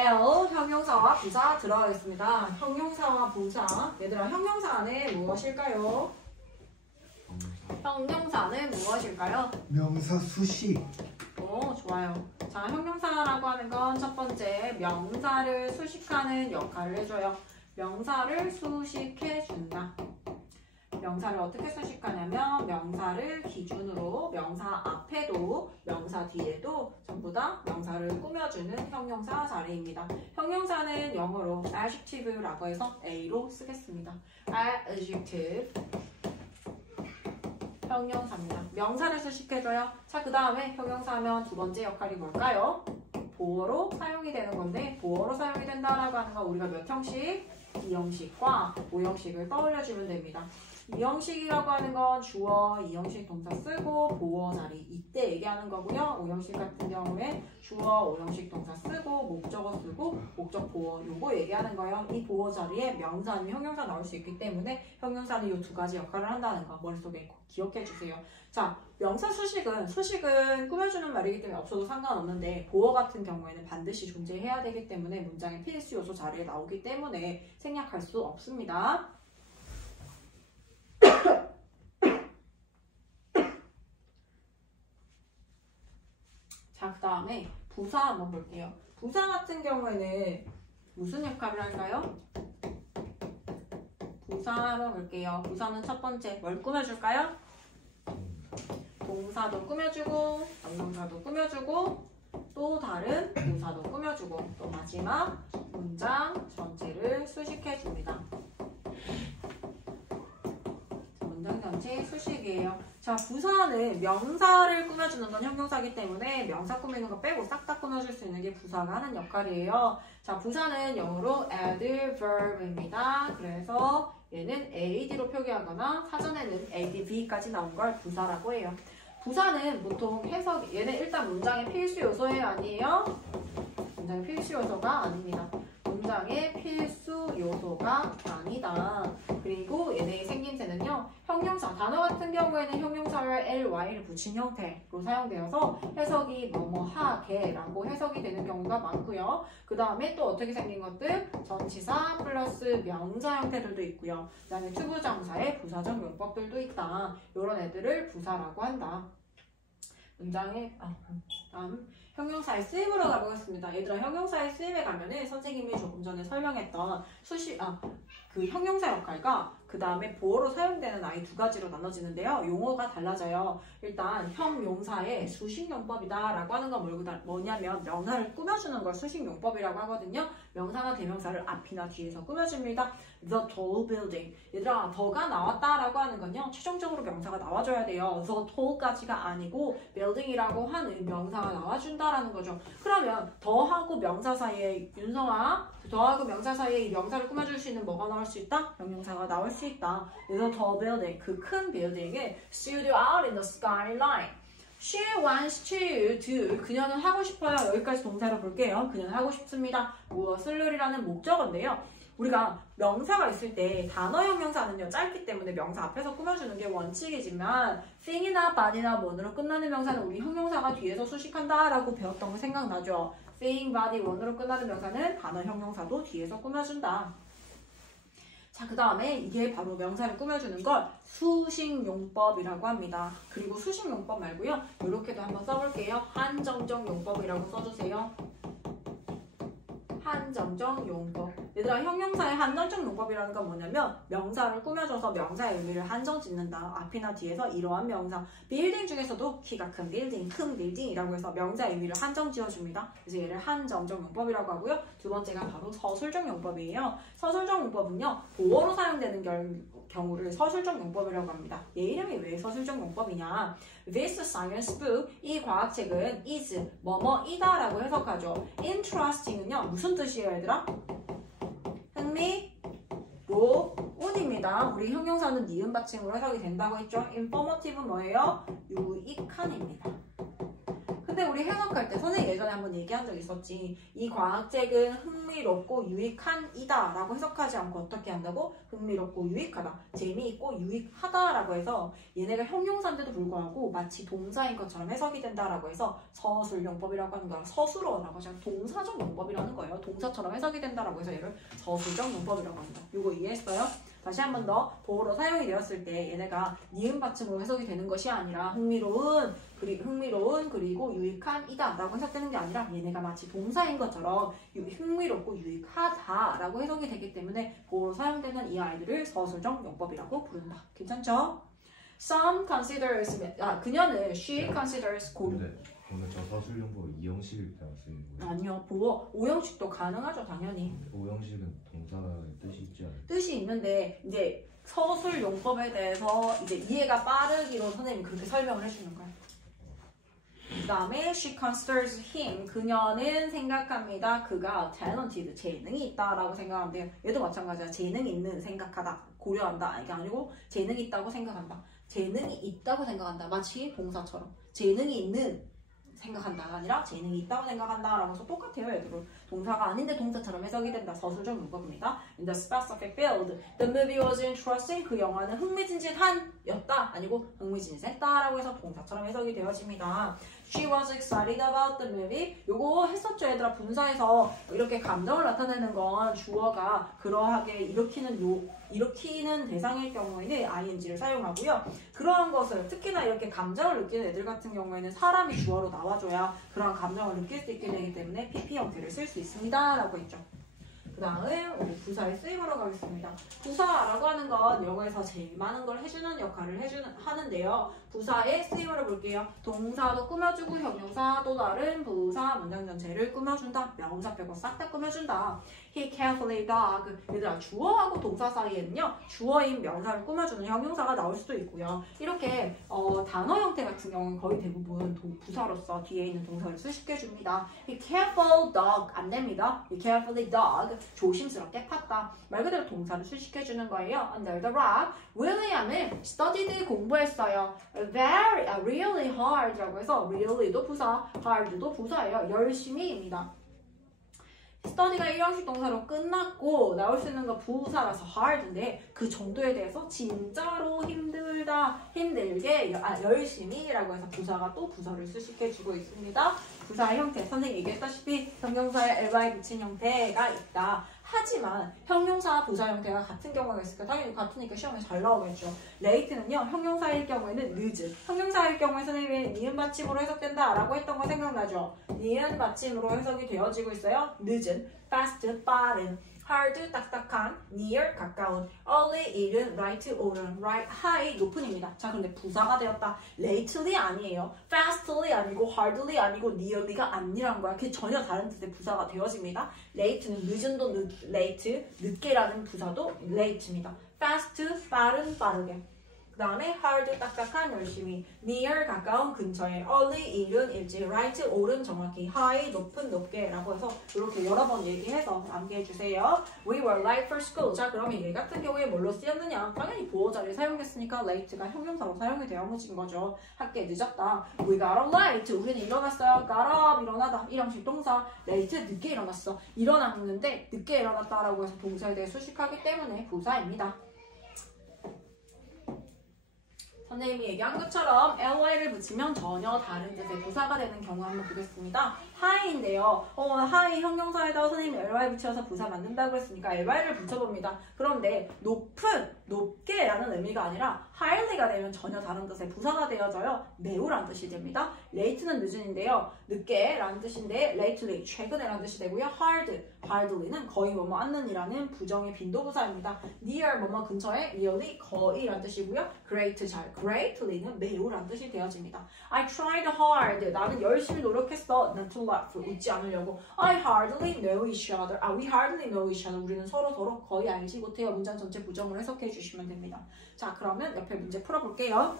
L 형용사와 부사 들어가겠습니다. 형용사와 부사. 얘들아 형용사 안에 무엇일까요? 형용사는 무엇일까요? 명사 수식. 오, 좋아요. 자, 형용사라고 하는 건 첫 번째 명사를 수식하는 역할을 해줘요. 명사를 수식해준다. 명사를 어떻게 수식하냐면 명사를 기준으로 명사 앞에도 명사 뒤에도 전부 다 명사를 꾸며주는 형용사 자리입니다. 형용사는 영어로 adjective라고 해서 A로 쓰겠습니다. adjective 형용사입니다. 명사를 수식해줘요. 자, 그 다음에 형용사하면 두 번째 역할이 뭘까요? 보어로 사용이 되는 건데 보어로 사용이 된다라고 하는 건 우리가 몇 형식? 2형식과 5형식을 떠올려주면 됩니다. 2형식이라고 하는 건 주어, 2형식 동사 쓰고 보어 자리 이때 얘기하는 거고요. 5형식 같은 경우에 주어, 5형식 동사 쓰고 목적어 쓰고 목적 보어 요거 얘기하는 거예요. 이 보어 자리에 명사 아니면 형용사 나올 수 있기 때문에 형용사는 이 두 가지 역할을 한다는 거 머릿속에 기억해 주세요. 자, 명사 수식은 꾸며주는 말이기 때문에 없어도 상관없는데 보어 같은 경우에는 반드시 존재해야 되기 때문에 문장의 필수 요소 자리에 나오기 때문에 생략할 수 없습니다. 자, 그 다음에 부사 한번 볼게요. 부사 같은 경우에는 무슨 역할을 할까요? 부사 한번 볼게요. 부사는 첫 번째 뭘 꾸며줄까요? 동사도 꾸며주고 명사도 꾸며주고 또 다른 부사도 꾸며주고 또 마지막 문장 전체를 수식해줍니다. 문장 전체 수식이에요. 자, 부사는 명사를 꾸며주는 건 형용사이기 때문에 명사 꾸미는 거 빼고 싹 다 꾸며줄 수 있는 게 부사가 하는 역할이에요. 자, 부사는 영어로 adverb입니다. 그래서 얘는 ad로 표기하거나 사전에는 adv까지 나온 걸 부사라고 해요. 부사는 보통 해석, 얘는 일단 문장의 필수 요소예요, 아니에요? 문장의 필수 요소가 아닙니다. 문장의 필수 요소가 아니다. 그리고 얘네의 생김새는요, 형용사, 단어 같은 경우에는 형용사를 ly를 붙인 형태로 사용되어서 해석이 뭐뭐하게 라고 해석이 되는 경우가 많고요. 그 다음에 또 어떻게 생긴 것들? 전치사 플러스 명사 형태들도 있고요. 그 다음에 투부정사의 부사적 용법들도 있다. 이런 애들을 부사라고 한다. 문장의 다음 형용사의 쓰임으로 가보겠습니다. 얘들아, 형용사의 쓰임에 가면은 선생님이 조금 전에 설명했던 그 형용사 역할과 그 다음에 보어로 사용되는 아이 두 가지로 나눠지는데요. 용어가 달라져요. 일단 형용사의 수식용법이다 라고 하는 건 뭐냐면 명사를 꾸며주는 걸 수식용법이라고 하거든요. 명사나 대명사를 앞이나 뒤에서 꾸며줍니다. The tall building. 얘들아, 더가 나왔다라고 하는 건요, 최종적으로 명사가 나와줘야 돼요. The tall까지가 아니고 building이라고 하는 명사가 나와준다라는 거죠. 그러면 더하고 명사 사이에 윤성아, 더하고 명사 사이에 이 명사를 꾸며줄 수 있는 뭐가 나올 수 있다? 형용사가 나올 수 있다. 그래서 the building, 그 큰 빌딩에 stood out in the skyline. She wants to do. 그녀는 하고 싶어요. 여기까지 동사로 볼게요. 그녀는 하고 싶습니다. 무엇을 누리라는 목적어인데요. 우리가 명사가 있을 때 단어 형용사는요, 짧기 때문에 명사 앞에서 꾸며주는 게 원칙이지만 thing이나 body나 뭐으로 끝나는 명사는 우리 형용사가 뒤에서 수식한다 라고 배웠던 거 생각나죠? thing, body, 원으로 끝나는 명사는 단어 형용사도 뒤에서 꾸며준다. 자, 그 다음에 이게 바로 명사를 꾸며주는 걸 수식용법이라고 합니다. 그리고 수식용법 말고요, 이렇게도 한번 써볼게요. 한정적 용법이라고 써주세요. 한정적 용법. 얘들아, 형용사의 한정적 용법이라는 건 뭐냐면 명사를 꾸며줘서 명사의 의미를 한정 짓는다. 앞이나 뒤에서 이러한 명사. 빌딩 중에서도 키가 큰 빌딩, 큰 빌딩이라고 해서 명사의 의미를 한정 지어줍니다. 그래서 얘를 한정적 용법이라고 하고요. 두 번째가 바로 서술적 용법이에요. 서술적 용법은요, 보어로 사용되는 경우를 서술적 용법이라고 합니다. 얘 이름이 왜 서술적 용법이냐? This science book, 이 과학책은 is 뭐뭐이다 라고 해석하죠. Interesting은요, 무슨 뜻이에요, 얘들아? 흥미로운입니다. 우리 형용사는 니은 받침으로 해석이 된다고 했죠. Informative 뭐예요? 유익한입니다. 근데 근데 우리 해석할 때 선생님 예전에 한번 얘기한 적 있었지. 이 과학책은 흥미롭고 유익한 이다 라고 해석하지 않고 어떻게 한다고? 흥미롭고 유익하다, 재미있고 유익하다 라고 해서 얘네가 형용사인데도 불구하고 마치 동사인 것처럼 해석이 된다라고 해서 서술용법이라고 하는 거야. 서술어라고 하죠. 동사적 용법이라는 거예요. 동사처럼 해석이 된다라고 해서 얘를 서술적 용법이라고 합니다. 이거 이해했어요? 다시 한 번 더, 보어로 사용이 되었을 때 얘네가 니은 받침으로 해석이 되는 것이 아니라 흥미로운 그리고 유익한 이다 라고 해석되는 게 아니라 얘네가 마치 동사인 것처럼 흥미롭고 유익하다 라고 해석이 되기 때문에 보어로 사용되는 이 아이들을 서술적 용법이라고 부른다. 괜찮죠? Some considers, 그녀는 she considers 오늘 저 서술용법 2형식을 배웠어요. 아니요, 보어 5형식도 가능하죠, 당연히. 5형식은 동사의 뜻이 있지 않아요? 뜻이 있는데 이제 서술 용법에 대해서 이제 이해가 빠르기로 선생님이 그렇게 설명을 해주는 거예요. 그 다음에 she considers him, 그녀는 생각합니다. 그가 talented, 재능이 있다라고 생각하는데요. 얘도 마찬가지야. 재능이 있는 생각하다, 고려한다 이게 아니고 재능이 있다고 생각한다. 재능이 있다고 생각한다. 마치 동사처럼 재능이 있는 생각한다가 아니라 재능이 있다고 생각한다 라고 해서 똑같아요. 얘들은 동사가 아닌데 동사처럼 해석이 된다. 서술적 문법입니다. In the specific field, the movie was interesting. 그 영화는 흥미진진한 였다 아니고 흥미진진했다 라고 해서 동사처럼 해석이 되어집니다. She was excited about the movie. 요거 했었죠 얘들아. 분사에서 이렇게 감정을 나타내는 건 주어가 그러하게 일으키는 대상일 경우에는 ing를 사용하고요. 그러한 것을 특히나 이렇게 감정을 느끼는 애들 같은 경우에는 사람이 주어로 나와줘야 그러한 감정을 느낄 수 있게 되기 때문에 PP 형태를 쓸 수 있습니다 라고 했죠. 그 다음 우리 부사의 쓰임으로 가겠습니다. 부사라고 하는 건 영어에서 제일 많은 걸 해주는 역할을 하는데요. 부사의 쓰임으로 볼게요. 동사도 꾸며주고 형용사 또 다른 부사 문장 전체를 꾸며준다. 명사 빼고 싹 다 꾸며준다. He carefully dug. 얘들아 주어하고 동사 사이에는요. 주어인 명사를 꾸며주는 형용사가 나올 수도 있고요. 이렇게 단어 형태 같은 경우는 거의 대부분 부사로서 뒤에 있는 동사를 수식해줍니다. He carefully dug 안 됩니다. He carefully dug 조심스럽게 팠다. 말 그대로 동사를 수식해주는 거예요. Under the rock. William은 studied 공부했어요. Really hard 라고 해서 really도 부사, hard도 부사예요. 열심히입니다. study가 1형식 동사로 끝났고 나올 수 있는 건 부사라서 hard인데 그 정도에 대해서 진짜로 힘들다, 힘들게, 열심히 라고 해서 부사가 또 부사를 수식해주고 있습니다. 부사의 형태, 선생님이 얘기했다시피 형용사에 ly 붙인 형태가 있다. 하지만 형용사 부사 형태가 같은 경우가 있으니까 당연히 같으니까 시험에 잘 나오겠죠. late는요 형용사일 경우에는 늦은, 형용사일 경우에 선생님이 니은 받침으로 해석된다 라고 했던 거 생각나죠? 니은 받침으로 해석이 되어지고 있어요. 늦은, fast 빠른, hard 딱딱한, near 가까운, early 이른, right 오른, right high 높은입니다. 자 근데 부사가 되었다. lately 아니에요. fastly 아니고 hardly 아니고 nearly가 아니란 거야. 그게 전혀 다른 뜻의 부사가 되어집니다. late는 늦은도 late, 늦게라는 부사도 late입니다. fast 빠른 빠르게. 그 다음에 hard 딱딱한 열심히, near 가까운 근처에, early 이른 일찍, right 오른 정확히, high 높은 높게 라고 해서 이렇게 여러 번 얘기해서 암기해주세요. We were late for school. 자 그럼 얘 같은 경우에 뭘로 쓰였느냐? 당연히 보호 자리를 사용했으니까 late가 형용사로 사용이 되어진 거죠. 학교에 늦었다. We got up late. 우리는 일어났어요. got up 일어나다. 1형식 동사. late 늦게 일어났어. 일어났는데 늦게 일어났다라고 해서 동사에 대해 수식하기 때문에 부사입니다. 선생님이 얘기한 것처럼 ly를 붙이면 전혀 다른 뜻의 부사가 되는 경우 한번 보겠습니다. high인데요. high 형용사에다가 선생님이 ly 붙여서 부사 만든다고 했으니까 ly를 붙여봅니다. 그런데 높은, 높게 라는 의미가 아니라 highly가 되면 전혀 다른 뜻의 부사가 되어져요. 매우라는 뜻이 됩니다. late는 늦은인데요. 늦게 라는 뜻인데 lately, 최근에 라는 뜻이 되고요. hardly는 거의 뭐뭐 않는이라는 부정의 빈도부사입니다. near 뭐뭐 근처에, nearly 거의 라는 뜻이고요. great 잘, greatly는 매우라는 뜻이 되어집니다. I tried hard. 나는 열심히 노력했어. not to laugh. 웃지 않으려고. I hardly know each other. we hardly know each other. 우리는 서로 거의 알지 못해요. 문장 전체 부정을 해석해 주시면 됩니다. 자, 그러면 옆에 문제 풀어볼게요.